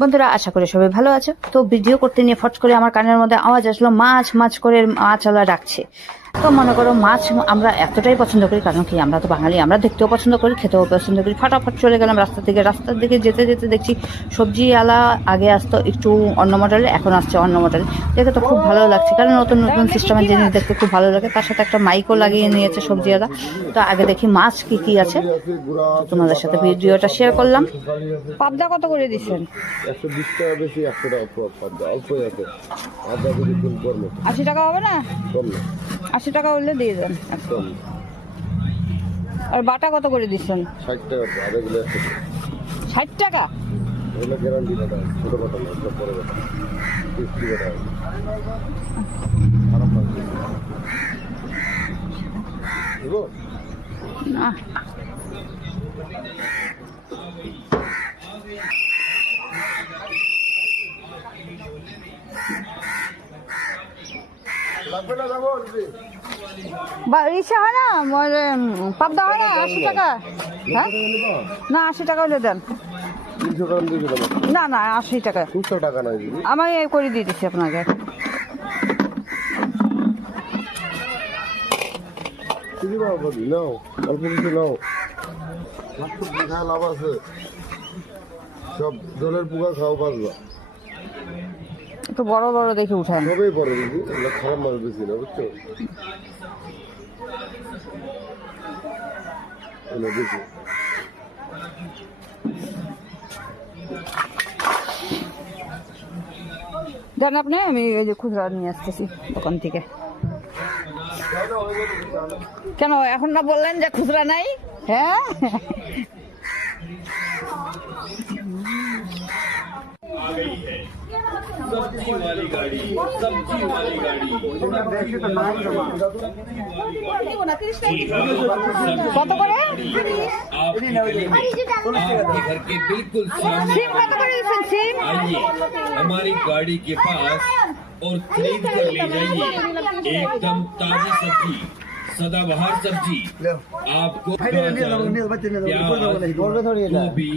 বন্ধুরা, আশা করি সবাই ভালো আছো। তো ভিডিও করতে নিয়ে ফট করে আমার কানের মধ্যে আওয়াজ আসলো, মাছ মাছ করে মাছওয়ালা ডাকছে। তো মনে করো মাছ আমরা এতটাই পছন্দ করি, কারণ কি আমরা তো বাঙালি, আমরা দেখতেও পছন্দ করি, খেতেও পছন্দ করি। ফটাফট চলে গেলাম রাস্তার দিকে যেতে যেতে দেখছি সবজিওয়ালা আগে আসতো একটু অন্য মডেলে, এখন আসছে অন্য মডেল। দেখে তো খুব ভালো লাগছে, কারণ নতুন নতুন সিস্টেমের জিনিস দেখতে খুব ভালো লাগে। তার সাথে একটা মাইকও লাগিয়ে নিয়েছে সবজিওয়ালা। তো আগে দেখি মাছ কি কি আছে, তোমাদের সাথে ভিডিওটা শেয়ার করলাম। পাবদা কত করে দিচ্ছেন? 120 টাকা বেশি, 100 টাকা পাবদা অল্পই আছে। আদা যদি ফুল করবে 80 টাকা হবে না? কম না, 80 টাকা হলে দিয়ে দেন। কম। আর বাটা কত করে দিচ্ছেন? 60 টাকা আধা কিলো 60 টাকা। এগুলো গ্যারান্টি না, ছোট কথা না, সব বড় কথা। 60 টাকা খারাপ লাগবে দেবো না, লাগবে না, যাবো ইসে হয় না, পাবদা হয় না 80 টাকা? হ্যাঁ না, 80 টাকা হলে দেন। 300 গ্রাম দিবি না না, 80 টাকা। 200 টাকা নয় দিবি। আমি এই করে দিয়ে দিচ্ছি আপনাকে। দিদি বাবা নাও, অল্প কিছু নাও, খাওয়া লাভ আছে। সব জলের পোকা খাও বাঁচবা। একটু বড় বড় দেখে উঠান। সবই বড় দিদি, এগুলো খারাপ মাছ বেশি না, বুঝছো? দেখি দেন আপনি, আমি এই যে খুচরা নিয়ে আসতেছি দোকান থেকে। কেন এখন না বললেন যে খুচরা নাই? হ্যাঁ सब्जी वाली गाड़ी কত করে? आपके घर के बिल्कुल सामने সিম কত করে দিচ্ছেন? সিম आइए हमारी गाड़ी के पास और खरीद कर ले जाइए एकदम ताजी सब्जी, सदाबहार सब्जी। आपको गाजर, प्याज, गोभी,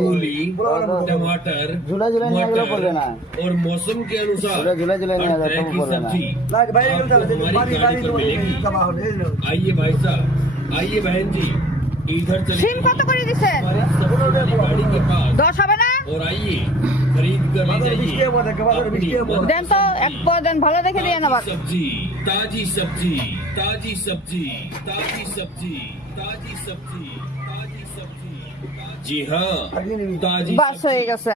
मूली, टमाटर, मटर और मौसम के अनुसार हर तरह की सब्जी आपको हमारी गाड़ी पर मिलेगी। आइए भाई साहब, आइए बहन जी, इधर সিম चलिए কত করে দিচ্ছেন? हमारी सब्जी वाली गाड़ी के पास 10 হবে না? और आइए खरीद कर ले जाइए अपनी দেন তো, এক পদ দেন, ভালো দেখে দিয়ে আবার। सब्जी, ताजी सब्जी, ताजी सब्जी, ताजी सब्जी, ताजी सब्जी, ताजी सब्जी। जी हाँ, ताजी বাস হয়ে গেছে।